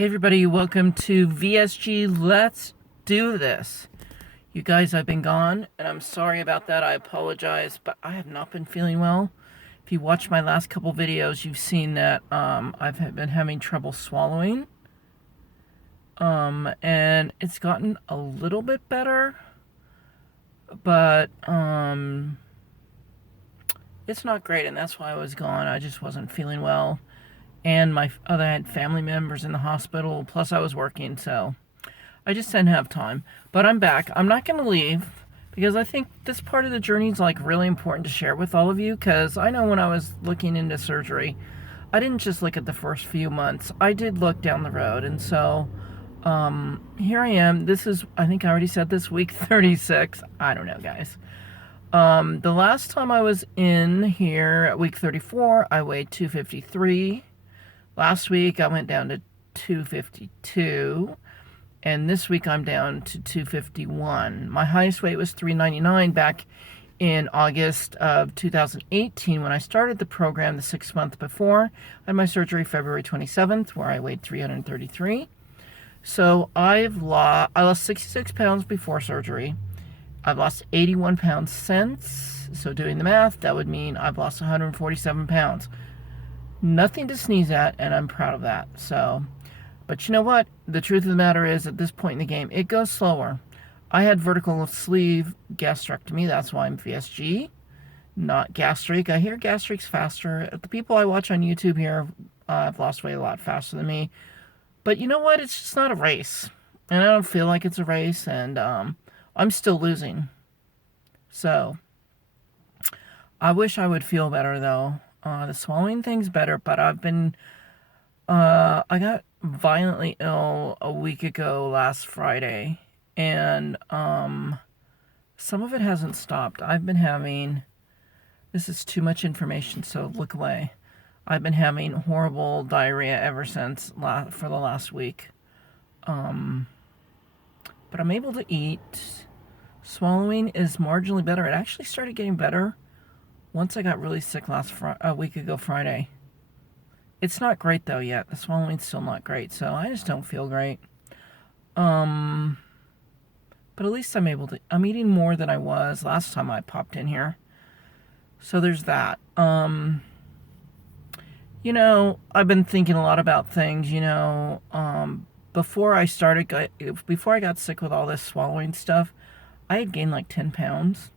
Hey everybody, welcome to VSG Let's Do This. You guys, I've been gone, and I'm sorry about that. I apologize, but I have not been feeling well. If you watched my last couple videos, you've seen that I've been having trouble swallowing. And it's gotten a little bit better, but it's not great, and that's why I was gone. I just wasn't feeling well. And I had family members in the hospital, plus I was working, so I just didn't have time. But I'm back. I'm not going to leave, because I think this part of the journey is like really important to share with all of you, because I know when I was looking into surgery, I didn't just look at the first few months. I did look down the road, and so here I am. This is, I think I already said this, week 36. I don't know, guys. The last time I was in here at week 34, I weighed 253. Last week I went down to 252, and this week I'm down to 251. My highest weight was 399 back in August of 2018 when I started the program the 6th month before. I had my surgery February 27th, where I weighed 333. So I lost 66 pounds before surgery. I've lost 81 pounds since. So doing the math, that would mean I've lost 147 pounds. Nothing to sneeze at, and I'm proud of that. So, but you know what? The truth of the matter is, at this point in the game, it goes slower. I had vertical sleeve gastrectomy. That's why I'm VSG, not gastric. I hear gastric's faster. The people I watch on YouTube here have lost weight a lot faster than me. But you know what? It's just not a race. And I don't feel like it's a race, and I'm still losing. So, I wish I would feel better, though. The swallowing thing's better, but I got violently ill a week ago last Friday, and some of it hasn't stopped. I've been having, this is too much information, so look away. I've been having horrible diarrhea ever since for the last week. But I'm able to eat. Swallowing is marginally better. It actually started getting better once I got really sick a week ago Friday. It's not great though yet. The swallowing's still not great, so I just don't feel great. But at least I'm eating more than I was last time I popped in here. So there's that. You know, I've been thinking a lot about things, you know. Before I got sick with all this swallowing stuff, I had gained like 10 pounds.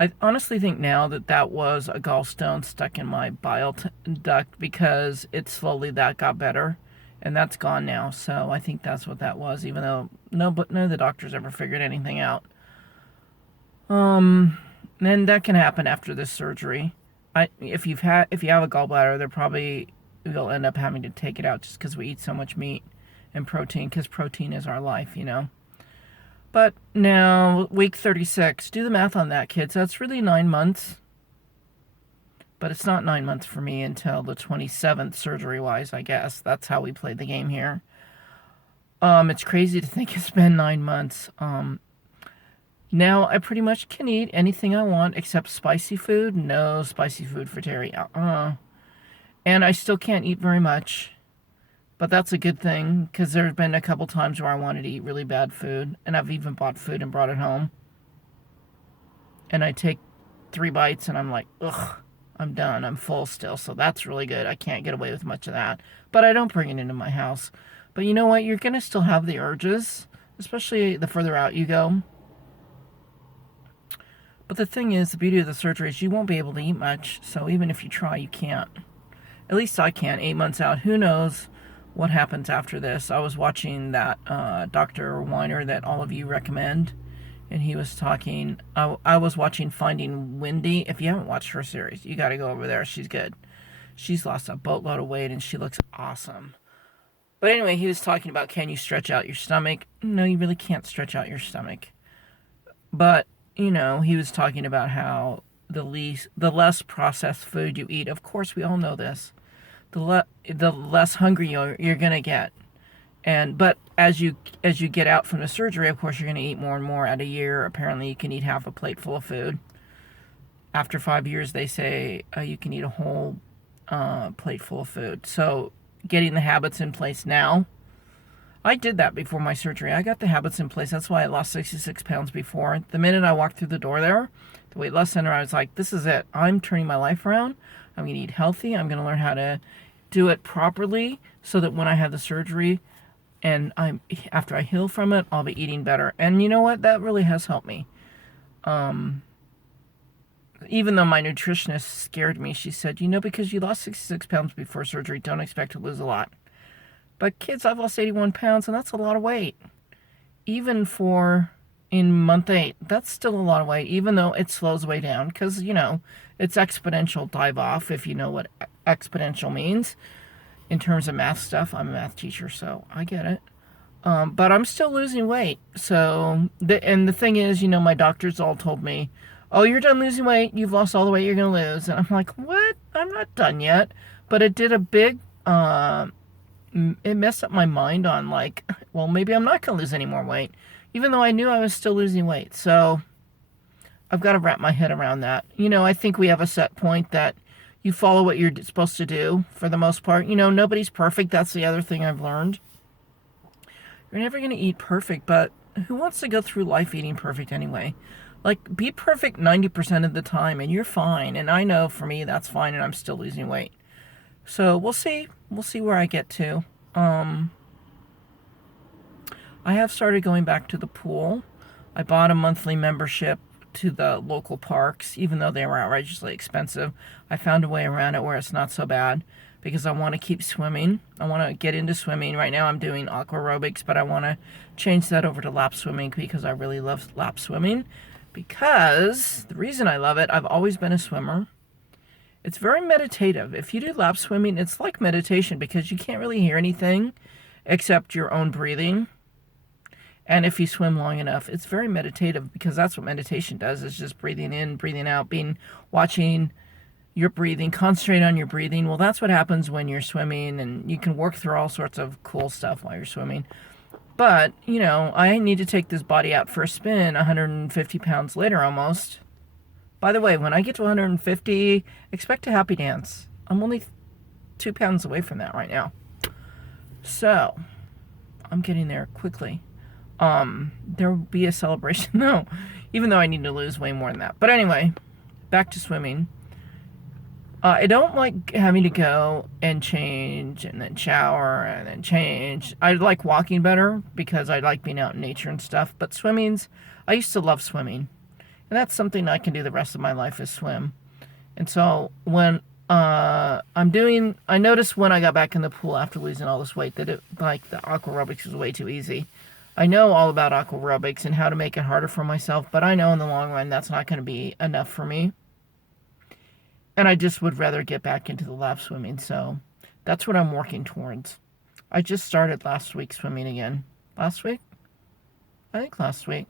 I honestly think now that was a gallstone stuck in my bile duct, because that got better, and that's gone now. So I think that's what that was, even though none of the doctors ever figured anything out. And that can happen after this surgery. If you have a gallbladder, you'll end up having to take it out just because we eat so much meat and protein, because protein is our life, you know. But now, week 36, do the math on that, kids. That's really 9 months. But it's not 9 months for me until the 27th, surgery-wise, I guess. That's how we played the game here. It's crazy to think it's been 9 months. Now, I pretty much can eat anything I want except spicy food. No spicy food for Terry. And I still can't eat very much. But that's a good thing, because there have been a couple times where I wanted to eat really bad food, and I've even bought food and brought it home. And I take 3 bites, and I'm like, ugh, I'm done. I'm full still, so that's really good. I can't get away with much of that. But I don't bring it into my house. But you know what? You're going to still have the urges, especially the further out you go. But the thing is, the beauty of the surgery is you won't be able to eat much, so even if you try, you can't. At least I can't. 8 months out, who knows what happens after this. I was watching that Dr. Weiner that all of you recommend, and he was talking. I was watching Finding Wendy. If you haven't watched her series, you got to go over there. She's good. She's lost a boatload of weight, and she looks awesome. But anyway, he was talking about, can you stretch out your stomach? No, you really can't stretch out your stomach. But, you know, he was talking about how the less processed food you eat, of course we all know this, the less hungry you're gonna get. But as you get out from the surgery, of course you're gonna eat more and more. At a year, apparently you can eat half a plate full of food. After 5 years, they say you can eat a whole plate full of food. So getting the habits in place now. I did that before my surgery. I got the habits in place. That's why I lost 66 pounds before. The minute I walked through the door there, the weight loss center, I was like, this is it. I'm turning my life around. I'm going to eat healthy. I'm going to learn how to do it properly so that when I have the surgery and after I heal from it, I'll be eating better. And you know what? That really has helped me. Even though my nutritionist scared me, she said, because you lost 66 pounds before surgery, don't expect to lose a lot. But kids, I've lost 81 pounds, and that's a lot of weight. Even in month 8, that's still a lot of weight, even though it slows way down, because, it's exponential dive off, if you know what exponential means. In terms of math stuff, I'm a math teacher, so I get it. But I'm still losing weight. So, the thing is, my doctors all told me, oh, you're done losing weight, you've lost all the weight you're going to lose. And I'm like, what? I'm not done yet. But it did a big... it messed up my mind on well, maybe I'm not going to lose any more weight, even though I knew I was still losing weight. So I've got to wrap my head around that. I think we have a set point that you follow what you're supposed to do for the most part. Nobody's perfect. That's the other thing I've learned. You're never going to eat perfect, but who wants to go through life eating perfect anyway? Be perfect 90% of the time and you're fine. And I know for me that's fine and I'm still losing weight. So we'll see. We'll see where I get to. I have started going back to the pool. I bought a monthly membership to the local parks, even though they were outrageously expensive. I found a way around it where it's not so bad because I want to keep swimming. I want to get into swimming. Right now I'm doing aqua aerobics, but I want to change that over to lap swimming because I really love lap swimming. Because the reason I love it, I've always been a swimmer. It's very meditative. If you do lap swimming, it's like meditation because you can't really hear anything except your own breathing. And if you swim long enough, it's very meditative because that's what meditation does, is just breathing in, breathing out, watching your breathing, concentrate on your breathing. Well, that's what happens when you're swimming, and you can work through all sorts of cool stuff while you're swimming. But, I need to take this body out for a spin 150 pounds later almost. By the way, when I get to 150, expect a happy dance. I'm only 2 pounds away from that right now. So, I'm getting there quickly. There will be a celebration, though, even though I need to lose way more than that. But anyway, back to swimming. I don't like having to go and change and then shower and then change. I like walking better because I like being out in nature and stuff. But I used to love swimming. And that's something I can do the rest of my life is swim. And so when I noticed when I got back in the pool after losing all this weight that the aqua aerobics was way too easy. I know all about aqua aerobics and how to make it harder for myself, but I know in the long run that's not going to be enough for me. And I just would rather get back into the lap swimming. So that's what I'm working towards. I just started last week swimming again. Last week? I think last week.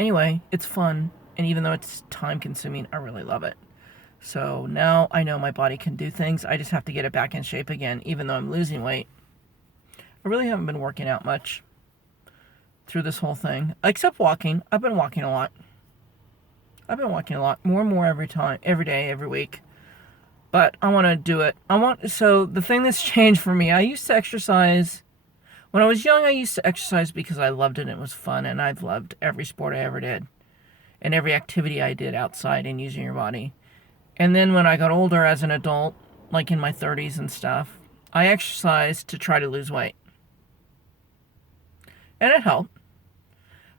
Anyway, it's fun. And even though it's time consuming, I really love it. So now I know my body can do things. I just have to get it back in shape again, even though I'm losing weight. I really haven't been working out much through this whole thing. Except walking. I've been walking a lot. More and more every day, every week. But I want to do it. So the thing that's changed for me, I used to exercise. When I was young, I used to exercise because I loved it and it was fun. And I've loved every sport I ever did. And every activity I did outside and using your body. And then when I got older as an adult, like in my 30s and stuff, I exercised to try to lose weight. And it helped.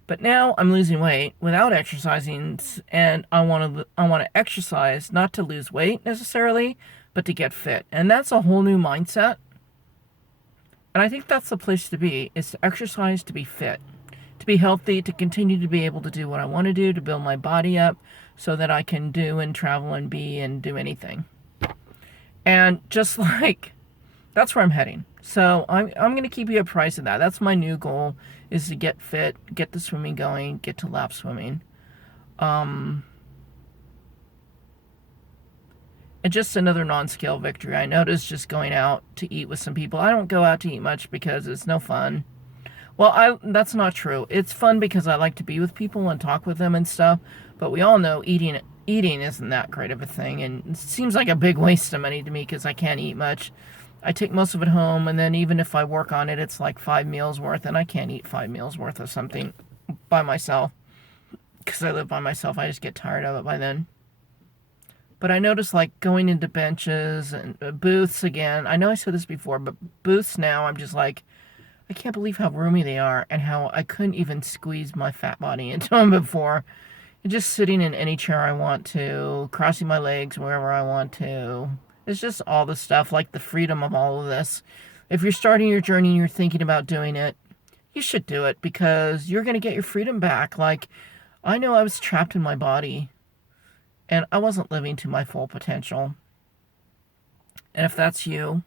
But now I'm losing weight without exercising, and I want to exercise not to lose weight necessarily, but to get fit. And that's a whole new mindset. And I think that's the place to be, is to exercise to be fit, to be healthy, to continue to be able to do what I want to do, to build my body up so that I can do and travel and be and do anything. And just that's where I'm heading. So I'm going to keep you apprised of that. That's my new goal, is to get fit, get the swimming going, get to lap swimming. And just another non-scale victory. I noticed just going out to eat with some people. I don't go out to eat much because it's no fun. Well, that's not true. It's fun because I like to be with people and talk with them and stuff. But we all know eating eating isn't that great of a thing, and it seems like a big waste of money to me because I can't eat much. I take most of it home, and then even if I work on it, it's like 5 meals worth, and I can't eat 5 meals worth of something by myself because I live by myself. I just get tired of it by then. But I notice like going into benches and booths again. I know I said this before, but booths now, I'm just like, I can't believe how roomy they are and how I couldn't even squeeze my fat body into them before. And just sitting in any chair I want to, crossing my legs wherever I want to. It's just all the stuff, like the freedom of all of this. If you're starting your journey and you're thinking about doing it, you should do it because you're going to get your freedom back. Like, I know I was trapped in my body and I wasn't living to my full potential. And if that's you,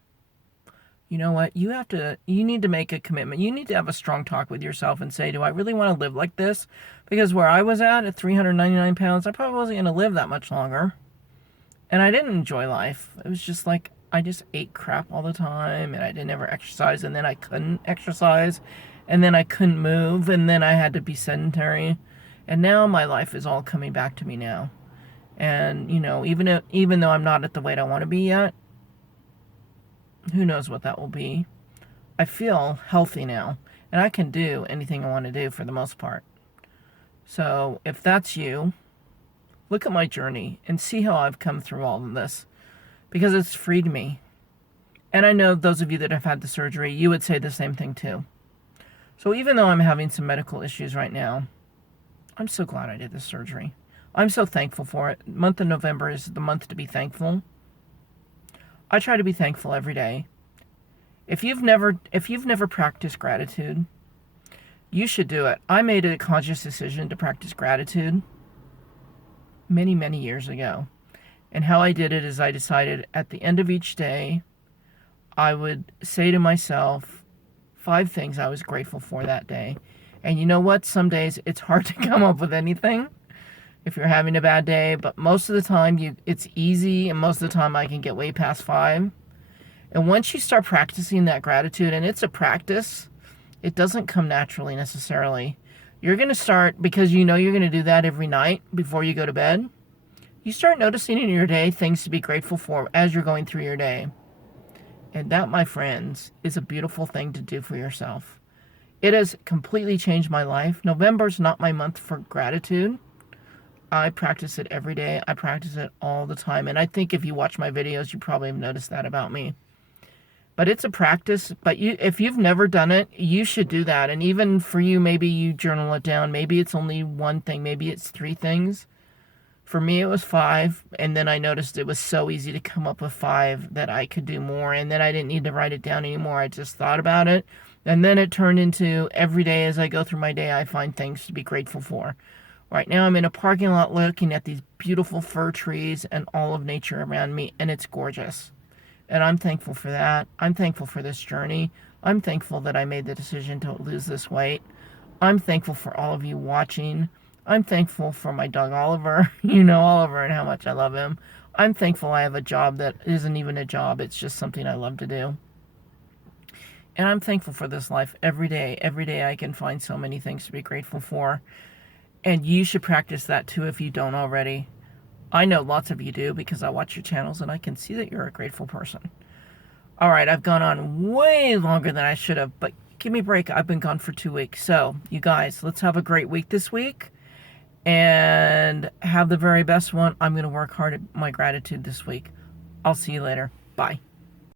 you know what? You need to make a commitment. You need to have a strong talk with yourself and say, do I really want to live like this? Because where I was at 399 pounds, I probably wasn't going to live that much longer. And I didn't enjoy life. It was just like, I just ate crap all the time, and I didn't ever exercise, and then I couldn't exercise, and then I couldn't move, and then I had to be sedentary. And now my life is all coming back to me now. And, you know, even though I'm not at the weight I want to be yet, who knows what that will be. I feel healthy now, and I can do anything I want to do for the most part. So if that's you, look at my journey and see how I've come through all of this, because it's freed me. And I know those of you that have had the surgery, you would say the same thing too. So even though I'm having some medical issues right now, I'm so glad I did this surgery. I'm so thankful for it. The month of November is the month to be thankful. I try to be thankful every day. If you've never practiced gratitude, you should do it. I made a conscious decision to practice gratitude many, many years ago. And how I did it is I decided at the end of each day, I would say to myself 5 things I was grateful for that day. And you know what? Some days it's hard to come up with anything if you're having a bad day, but most of the time it's easy, and most of the time I can get way past 5. And once you start practicing that gratitude, and it's a practice, it doesn't come naturally necessarily. You're going to start, because you know you're going to do that every night before you go to bed. You start noticing in your day things to be grateful for as you're going through your day. And that, my friends, is a beautiful thing to do for yourself. It has completely changed my life. November's not my month for gratitude. I practice it every day. I practice it all the time. And I think if you watch my videos, you probably have noticed that about me. But it's a practice. But if you've never done it, you should do that. And even for you, maybe you journal it down. Maybe it's only 1 thing. Maybe it's 3 things. For me, it was 5. And then I noticed it was so easy to come up with 5 that I could do more. And then I didn't need to write it down anymore. I just thought about it. And then it turned into every day as I go through my day, I find things to be grateful for. Right now I'm in a parking lot looking at these beautiful fir trees and all of nature around me, and it's gorgeous. And I'm thankful for that. I'm thankful for this journey. I'm thankful that I made the decision to lose this weight. I'm thankful for all of you watching. I'm thankful for my dog Oliver. You know Oliver and how much I love him. I'm thankful I have a job that isn't even a job. It's just something I love to do. And I'm thankful for this life every day. Every day I can find so many things to be grateful for. And you should practice that too if you don't already. I know lots of you do because I watch your channels and I can see that you're a grateful person. All right, I've gone on way longer than I should have, but give me a break. I've been gone for 2 weeks. So, you guys, let's have a great week this week and have the very best one. I'm going to work hard at my gratitude this week. I'll see you later. Bye.